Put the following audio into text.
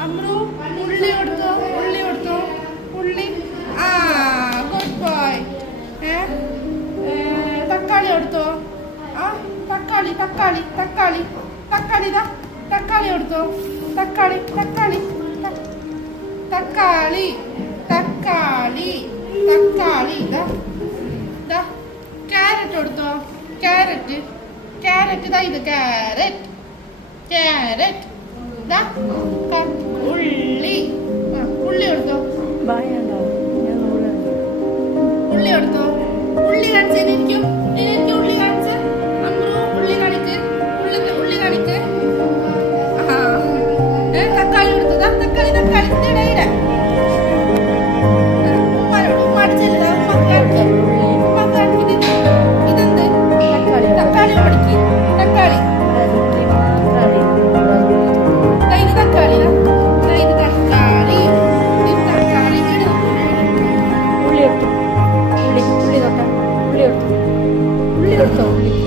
അമ്രു ഉള്ളി കൊടുത്തോ ഉള്ളി കൊടുത്തോ ഉള്ളി. ആ ഗുഡ് ബോയ് തക്കാളി കൊടുത്തോ. ആ തക്കാളി തക്കാളി തക്കാളി. തക്കാളി ഇതാ. തക്കാളി കൊടുത്തോ. തക്കാളി തക്കാളി. തക്കാളി തക്കാളി തക്കാളി. ഇതാ. ഇതാ. ക്യാരറ്റ് കൊടുത്തോ. ക്യാരറ്റ്. ക്യാരറ്റ് ഇതാ ഇത്. ക്യാരറ്റ്. ക്യാരറ്റ്. ഇതാ. ബായണ്ടോ ഞാൻ നോടാ ഉള്ളി കൊടുത്തോ Católica.